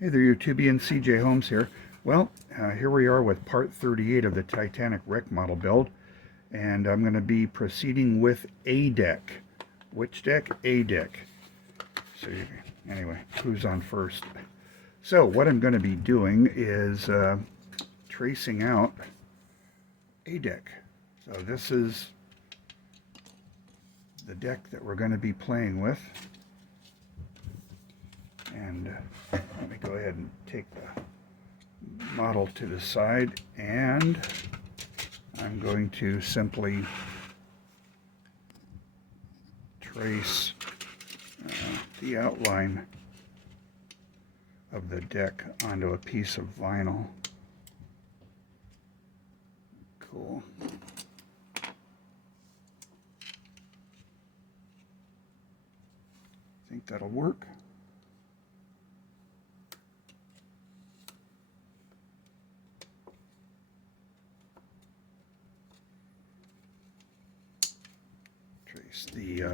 Hey there, YouTubian. CJ Holmes here. Well, here we are with part 38 of the Titanic Wreck Model build, and I'm going to be proceeding with A deck. Which deck? A deck. So anyway, who's on first? So what I'm going to be doing is tracing out A deck. So this is the deck that we're going to be playing with. And let me go ahead and take the model to the side, and I'm going to simply trace the outline of the deck onto a piece of vinyl. Cool. Think that'll work. Trace the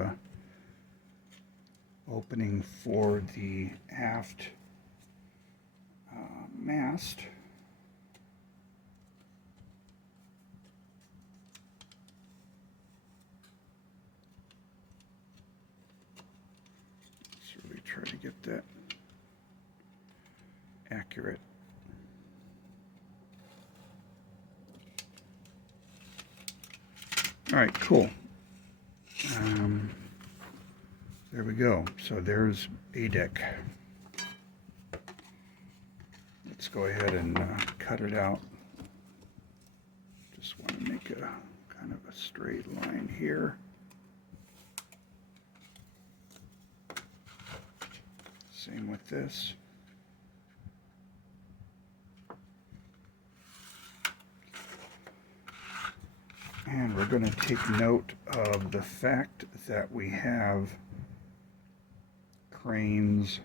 opening for the aft mast. Let's really try to get that accurate. All right, cool. There we go. So there's A deck. Let's go ahead and cut it out. Just want to make a kind of a straight line here. Same with this. And we're going to take note of the fact that we have cranes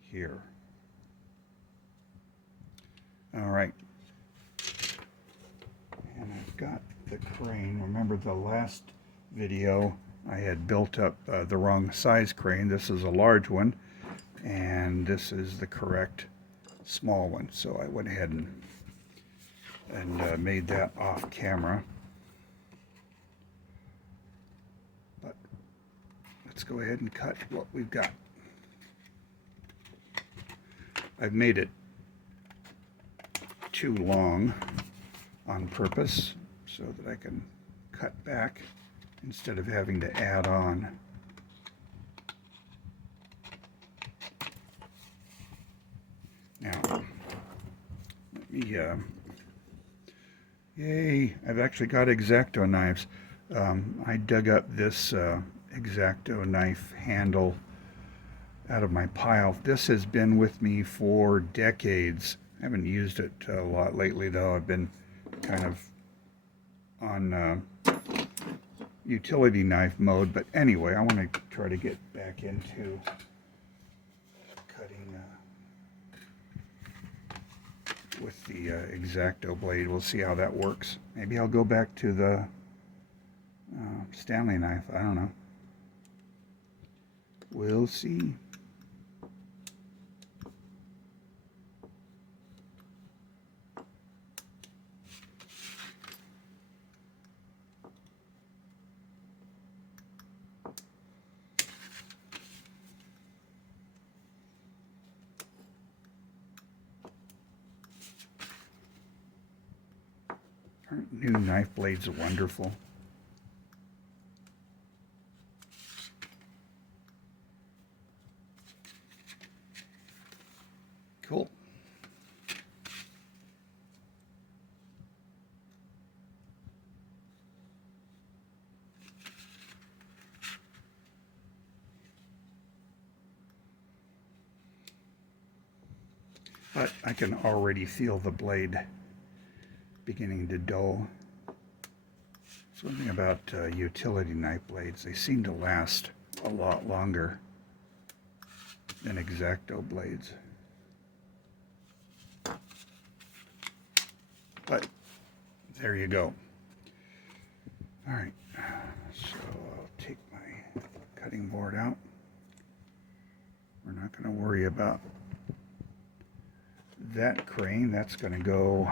here. All right. And I've got the crane. Remember the last video I had built up the wrong size crane. This is a large one, and this is the correct small one. So I went ahead and made that off camera. But let's go ahead and cut what we've got. I've made it too long on purpose so that I can cut back instead of having to add on. Now, let me yay, I've actually got X-Acto knives. I dug up this X-Acto knife handle out of my pile. This has been with me for decades. I haven't used it a lot lately, though. I've been kind of on utility knife mode. But anyway, I want to try to get back into cutting with the X-Acto blade. We'll see how that works. Maybe I'll go back to the Stanley knife. I don't know. We'll see. Aren't new knife blades wonderful? Cool. But I can already feel the blade beginning to dull. It's one thing about utility knife blades. They seem to last a lot longer than X-Acto blades. But there you go. All right, so I'll take my cutting board out. We're not going to worry about that crane. That's going to go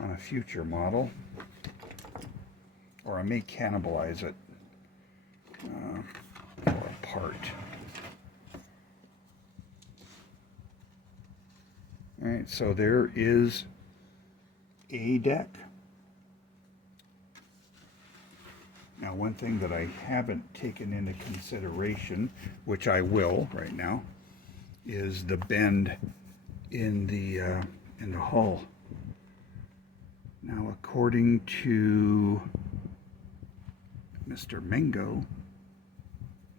on a future model, or I may cannibalize it for a part. Alright, so there is a deck. Now, one thing that I haven't taken into consideration, which I will right now, is the bend in the hull. Now, according to Mr. Mingo,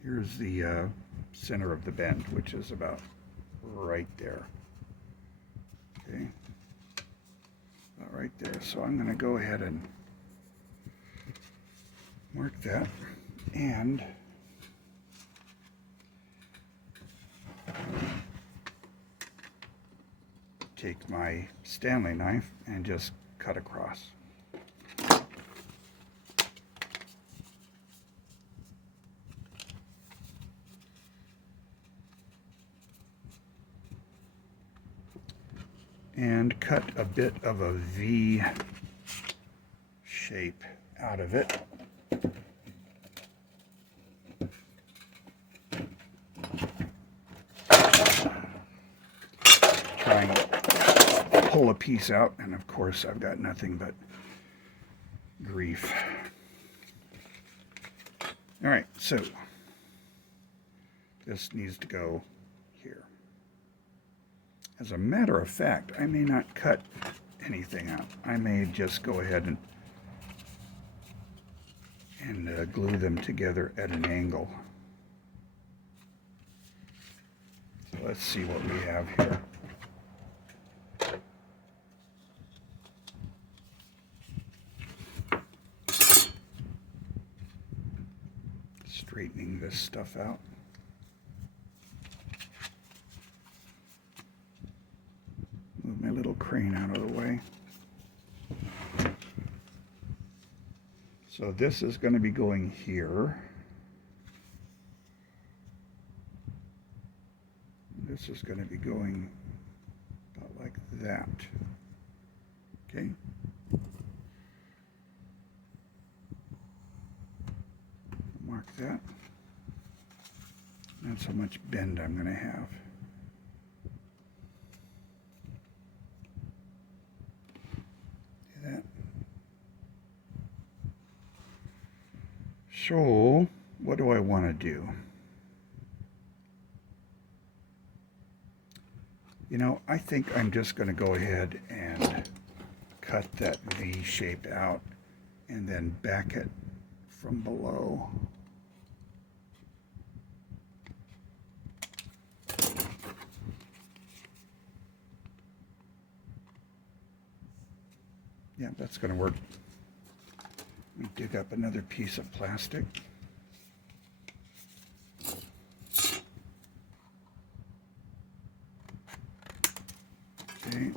here's the center of the bend, which is about right there. Okay, about right there. So I'm going to go ahead and mark that, and take my Stanley knife and just cut across. And cut a bit of a V shape out of it. Try and pull a piece out, and of course I've got nothing but grief. Alright, so this needs to go here. As a matter of fact, I may not cut anything out. I may just go ahead and glue them together at an angle. So let's see what we have here. Straightening this stuff out. Move my little crane out of the way. So this is going to be going here. This is going to be going about like that. Okay. Mark that. That's how much bend I'm going to have. See that? So, what do I want to do? You know, I think I'm just going to go ahead and cut that V shape out and then back it from below. Yeah, that's going to work. Let me dig up another piece of plastic. Okay.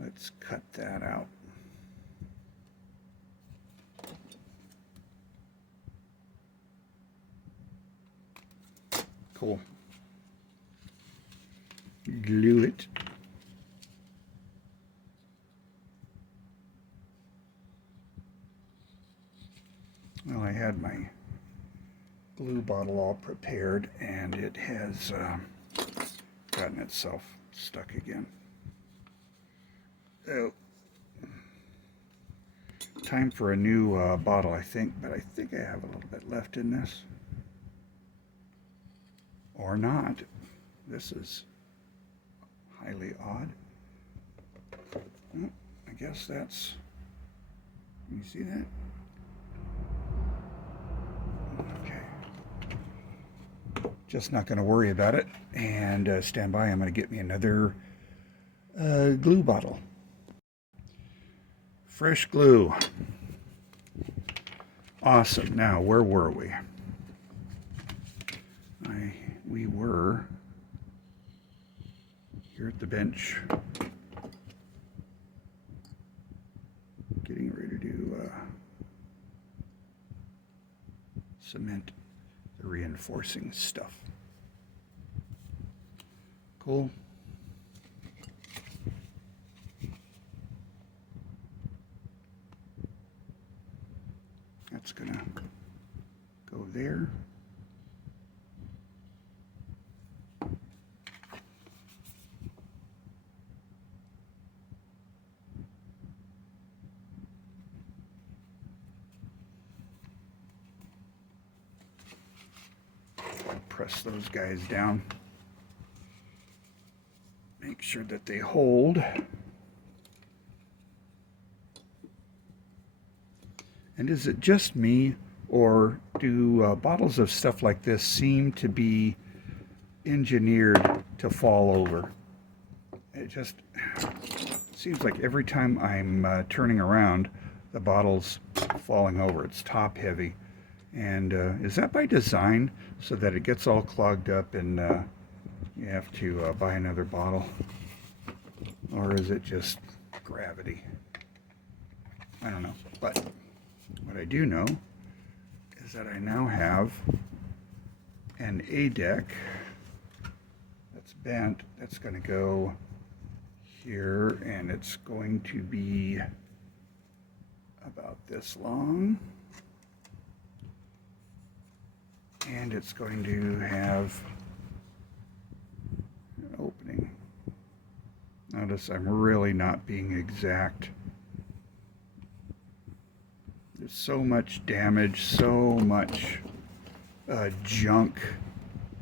Let's cut that out. Cool. Glue it. Well, I had my glue bottle all prepared, and it has gotten itself stuck again. So, time for a new bottle, I think, but I think I have a little bit left in this. Or not. This is highly odd. Well, I guess that's, can you see that? Okay. Just not going to worry about it, and stand by. I'm going to get me another glue bottle. Fresh glue. Awesome. Now, where were we? We were here at the bench, getting ready to do cement the reinforcing stuff. Cool. That's gonna go there. Press those guys down. Make sure that they hold. And is it just me, or do bottles of stuff like this seem to be engineered to fall over? It just seems like every time I'm turning around, the bottle's falling over. It's top heavy. And is that by design, so that it gets all clogged up and you have to buy another bottle? Or is it just gravity? I don't know. But what I do know is that I now have an A deck that's bent. That's going to go here, and it's going to be about this long. And it's going to have an opening. Notice I'm really not being exact. There's so much damage, so much junk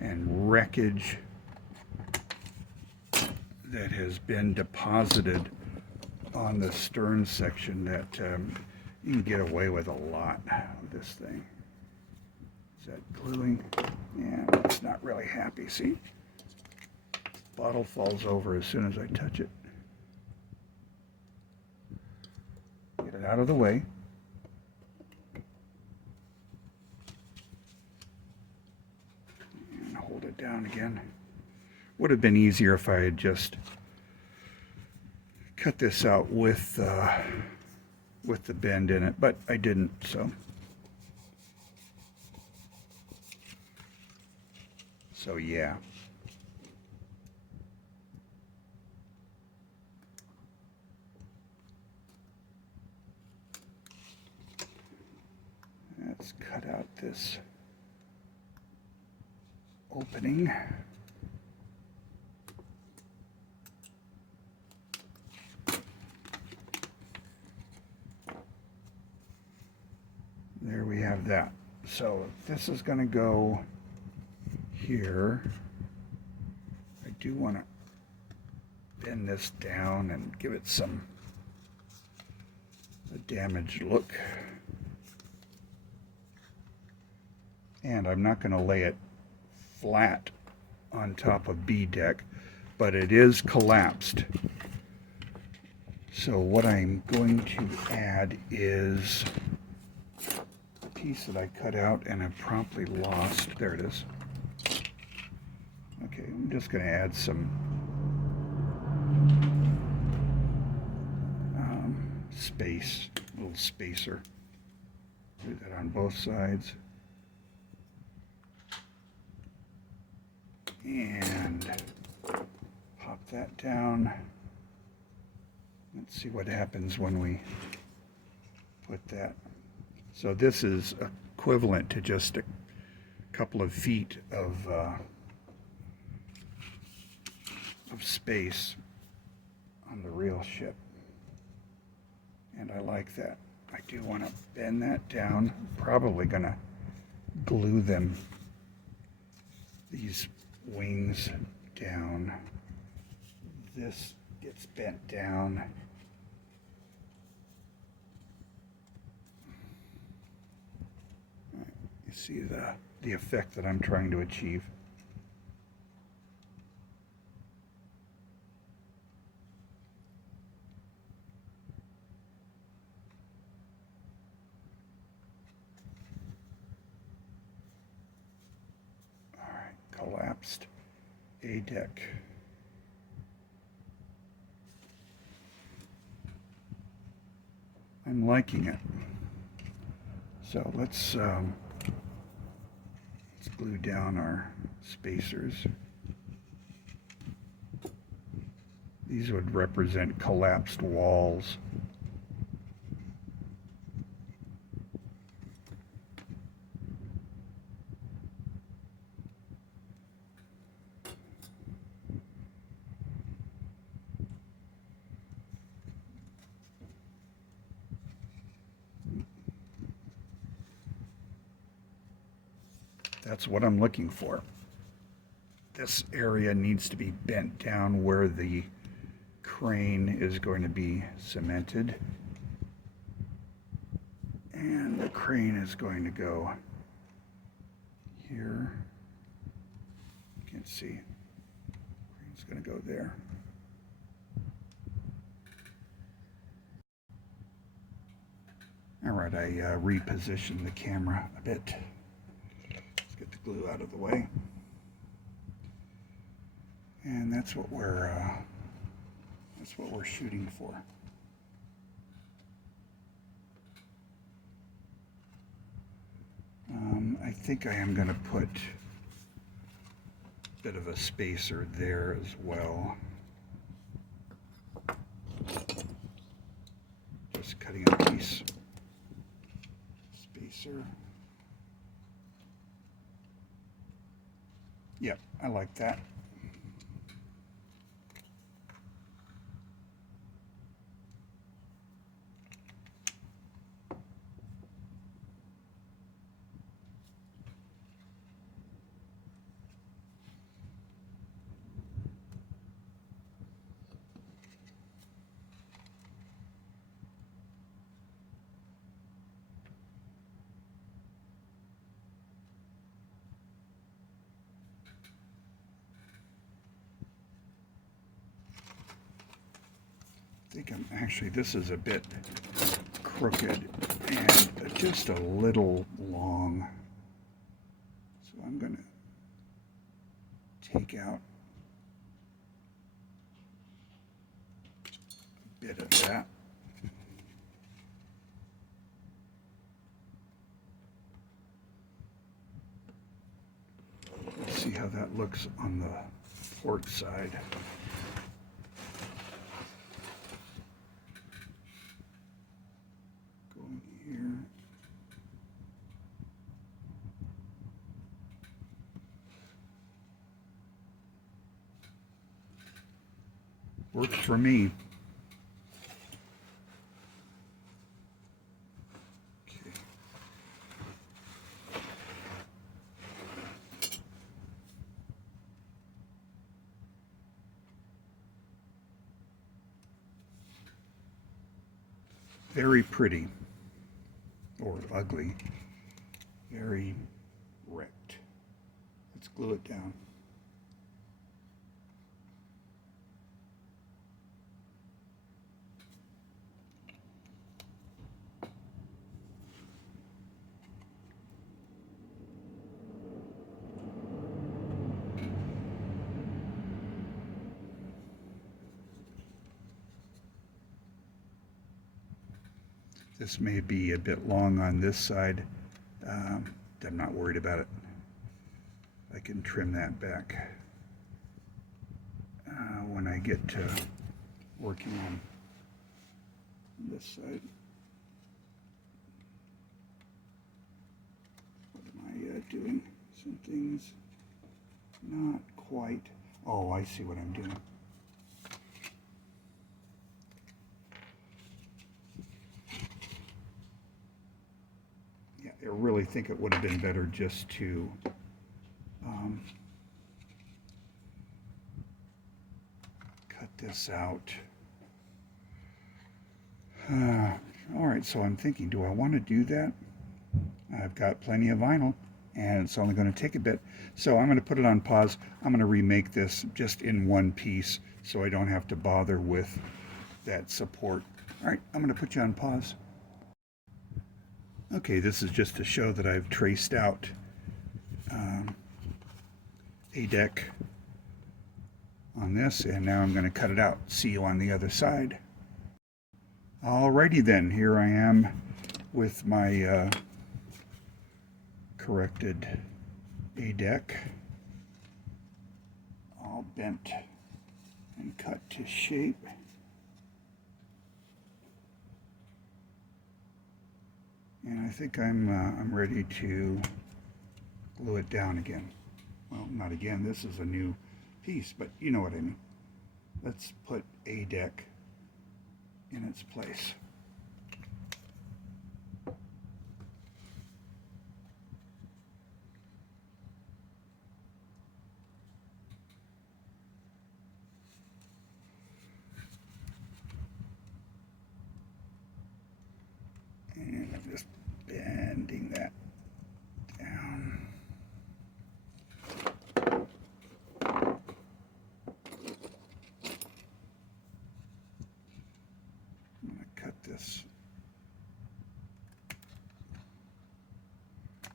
and wreckage that has been deposited on the stern section that you can get away with a lot of this thing. Is that gluing? Yeah, it's not really happy. See? Bottle falls over as soon as I touch it. Get it out of the way. And hold it down again. Would have been easier if I had just cut this out with the bend in it, but I didn't, so. So yeah. Let's cut out this opening. There we have that. So this is going to go here. I do want to bend this down and give it a damaged look. And I'm not going to lay it flat on top of B deck, but it is collapsed. So what I'm going to add is a piece that I cut out and I promptly lost. There it is. Okay, I'm just going to add some space, a little spacer. Do that on both sides. And pop that down. Let's see what happens when we put that. So this is equivalent to just a couple of feet of space on the real ship. And I like that. I do want to bend that down. I'm probably going to glue these wings down. This gets bent down. You see the effect that I'm trying to achieve. Collapsed A deck. I'm liking it. So let's glue down our spacers. These would represent collapsed walls. That's what I'm looking for. This area needs to be bent down where the crane is going to be cemented. And the crane is going to go here. You can see. It's going to go there. All right, I repositioned the camera a bit. Let's get the glue out of the way. And that's what we're shooting for. I think I am going to put a bit of a spacer there as well. Just cutting a piece. Spacer. Yep, I like that. I think I'm actually, this is a bit crooked and just a little long. So I'm going to take out a bit of that. Let's see how that looks on the port side. Works for me. Okay. Very pretty, or ugly, very wrecked. Let's glue it down. This may be a bit long on this side. I'm not worried about it. I can trim that back when I get to working on this side. What am I doing? Some things not quite. Oh, I see what I'm doing. I really think it would have been better just to cut this out. All right, so I'm thinking, do I want to do that? I've got plenty of vinyl, and it's only going to take a bit. So I'm going to put it on pause. I'm going to remake this just in one piece so I don't have to bother with that support. All right, I'm going to put you on pause. Okay, this is just to show that I've traced out a deck on this, and now I'm going to cut it out. See you on the other side. Alrighty then, here I am with my corrected a deck, all bent and cut to shape. And I think I'm ready to glue it down again. Well, not again, this is a new piece, but you know what I mean. Let's put a deck in its place. And I'm just bending that down. I'm going to cut this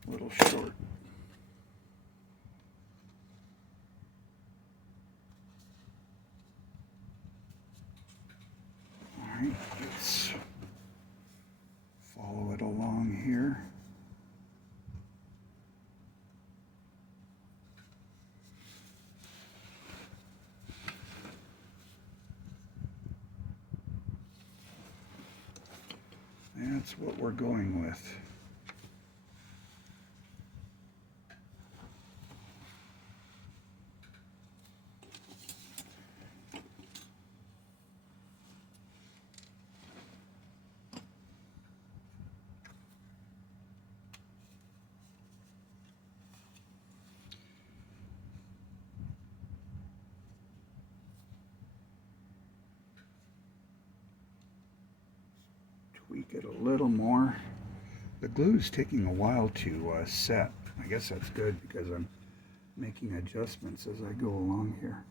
a little short. All right, let's follow it along here. That's what we're going with. Tweak it a little more. The glue is taking a while to set. I guess that's good because I'm making adjustments as I go along here.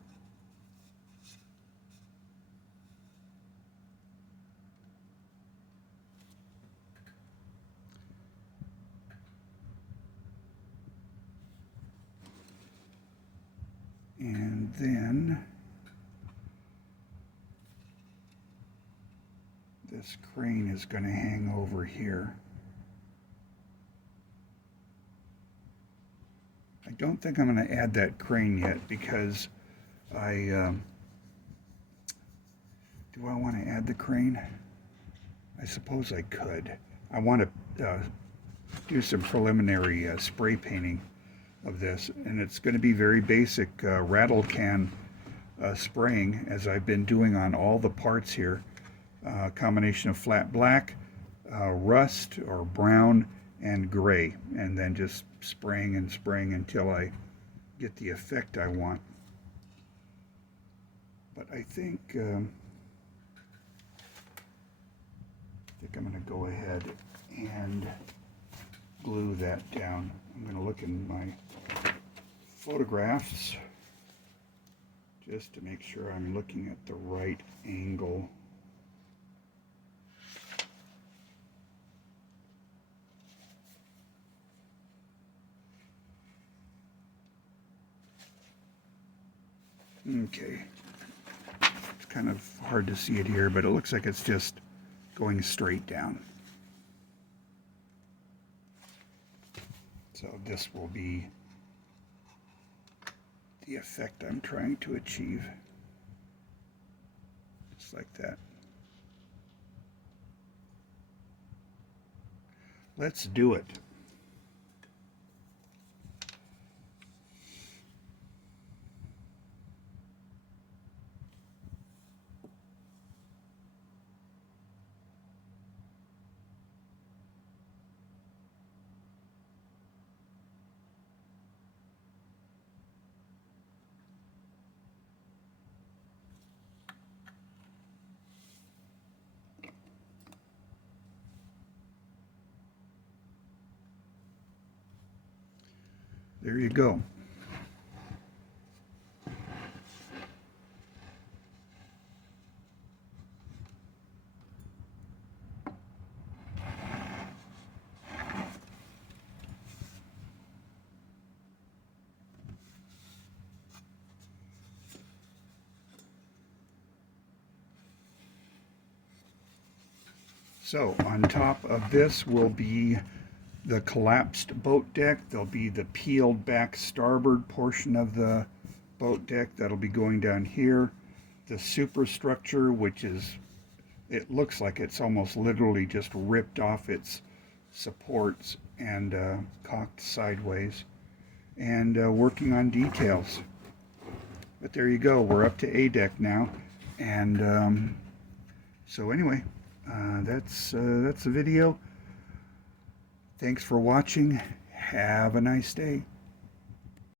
And then this crane is going to hang over here. I don't think I'm going to add that crane yet because do I want to add the crane? I suppose I could. I want to do some preliminary spray painting of this, and it's going to be very basic rattle can spraying, as I've been doing on all the parts here. Combination of flat black, rust or brown, and gray, and then just spraying and spraying until I get the effect I want. But I think I'm going to go ahead and glue that down. I'm going to look in my photographs just to make sure I'm looking at the right angle. Okay, it's kind of hard to see it here, but it looks like it's just going straight down. So this will be the effect I'm trying to achieve. Just like that. Let's do it. There you go. So on top of this will be the collapsed boat deck. There'll be the peeled back starboard portion of the boat deck that'll be going down here. The superstructure, which is, it looks like it's almost literally just ripped off its supports and cocked sideways, and working on details. But there you go, we're up to A deck now, and so anyway, that's the video. Thanks for watching. Have a nice day.